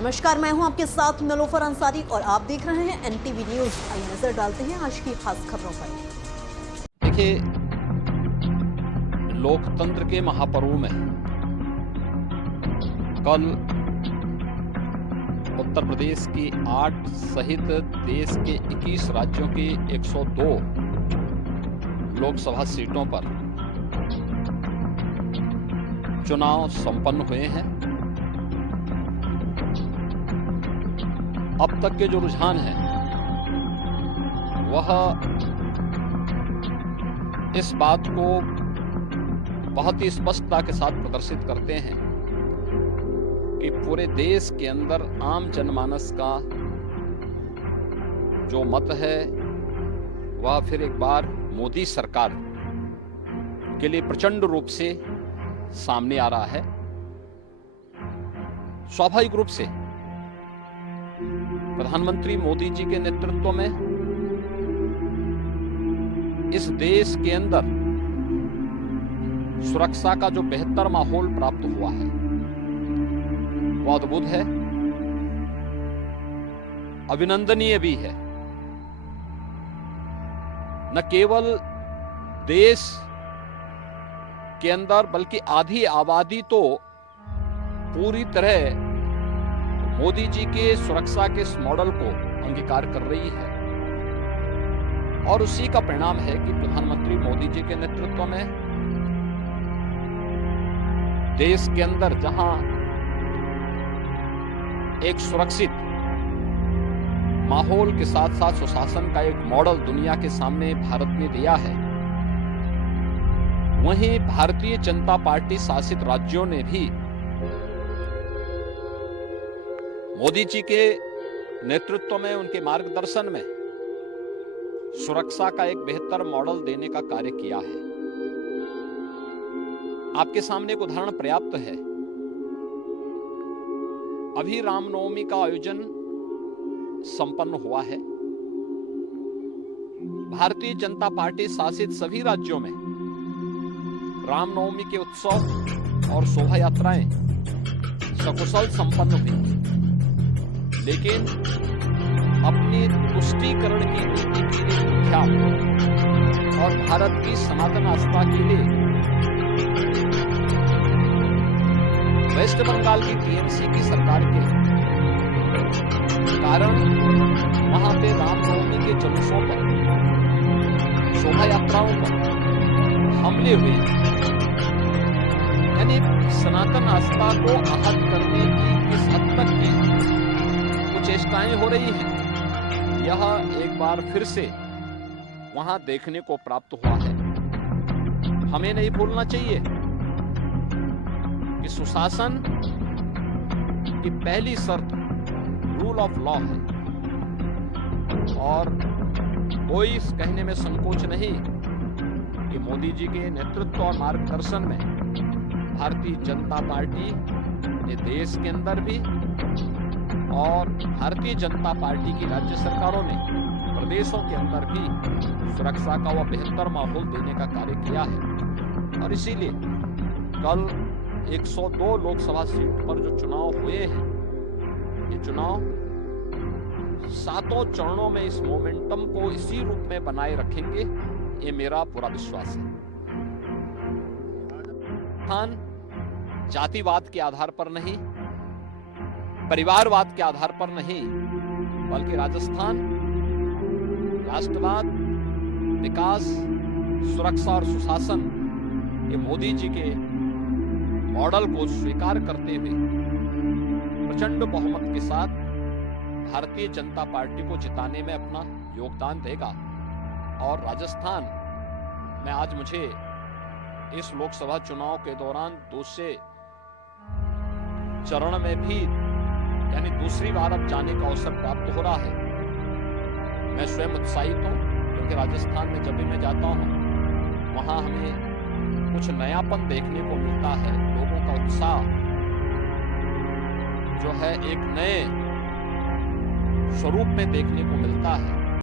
नमस्कार, मैं हूं आपके साथ निलोफर अंसारी और आप देख रहे हैं एनटीवी न्यूज। आइए नजर डालते हैं आज की खास खबरों पर। देखिए, लोकतंत्र के महापर्व में कल उत्तर प्रदेश की 8 सहित देश के 21 राज्यों की 102 लोकसभा सीटों पर चुनाव संपन्न हुए हैं। अब तक के जो रुझान हैं वह इस बात को बहुत ही स्पष्टता के साथ प्रदर्शित करते हैं कि पूरे देश के अंदर आम जनमानस का जो मत है वह फिर एक बार मोदी सरकार के लिए प्रचंड रूप से सामने आ रहा है। स्वाभाविक रूप से प्रधानमंत्री मोदी जी के नेतृत्व में इस देश के अंदर सुरक्षा का जो बेहतर माहौल प्राप्त हुआ है वह अद्भुत है, अभिनंदनीय भी है। न केवल देश के अंदर बल्कि आधी आबादी तो पूरी तरह मोदी जी के सुरक्षा के इस मॉडल को अंगीकार कर रही है और उसी का परिणाम है कि प्रधानमंत्री मोदी जी के नेतृत्व में देश के अंदर जहां एक सुरक्षित माहौल के साथ साथ सुशासन का एक मॉडल दुनिया के सामने भारत ने दिया है, वहीं भारतीय जनता पार्टी शासित राज्यों ने भी मोदी जी के नेतृत्व में उनके मार्गदर्शन में सुरक्षा का एक बेहतर मॉडल देने का कार्य किया है। आपके सामने एक उदाहरण पर्याप्त है। अभी रामनवमी का आयोजन संपन्न हुआ है। भारतीय जनता पार्टी शासित सभी राज्यों में रामनवमी के उत्सव और शोभा यात्राएं सकुशल संपन्न हुई, लेकिन अपनी तुष्टीकरण की नीति के लिए विख्यात और भारत की सनातन आस्था के लिए वेस्ट बंगाल की टीएमसी की सरकार के कारण वहां पे रामनवमी के जुलूसों पर, शोभा यात्राओं पर हमले हुए, यानी सनातन आस्था को आहत करने की किस हद तक की चेष्टाएं हो रही हैं, यह एक बार फिर से वहां देखने को प्राप्त हुआ है। हमें नहीं भूलना चाहिए कि सुशासन की पहली शर्त रूल ऑफ लॉ है और कोई इस कहने में संकोच नहीं कि मोदी जी के नेतृत्व और मार्गदर्शन में भारतीय जनता पार्टी ने देश के अंदर भी और भारतीय जनता पार्टी की राज्य सरकारों ने प्रदेशों के अंदर भी सुरक्षा का वह बेहतर माहौल देने का कार्य किया है। और इसीलिए कल 102 लोकसभा सीट पर जो चुनाव हुए हैं, ये चुनाव 7 चरणों में इस मोमेंटम को इसी रूप में बनाए रखेंगे, ये मेरा पूरा विश्वास है। राजस्थान जातिवाद के आधार पर नहीं, परिवारवाद के आधार पर नहीं, बल्कि राजस्थान राष्ट्रवाद, विकास, सुरक्षा और सुशासन ये मोदी जी के मॉडल को स्वीकार करते हुए प्रचंड बहुमत के साथ भारतीय जनता पार्टी को जिताने में अपना योगदान देगा। और राजस्थान में आज मुझे इस लोकसभा चुनाव के दौरान दूसरे चरण में भी यानी दूसरी बार अब जाने का अवसर प्राप्त हो रहा है। मैं स्वयं उत्साहित हूँ क्योंकि राजस्थान में जब भी मैं जाता हूँ वहाँ हमें कुछ नयापन देखने को मिलता है। लोगों का उत्साह जो है एक नए स्वरूप में देखने को मिलता है।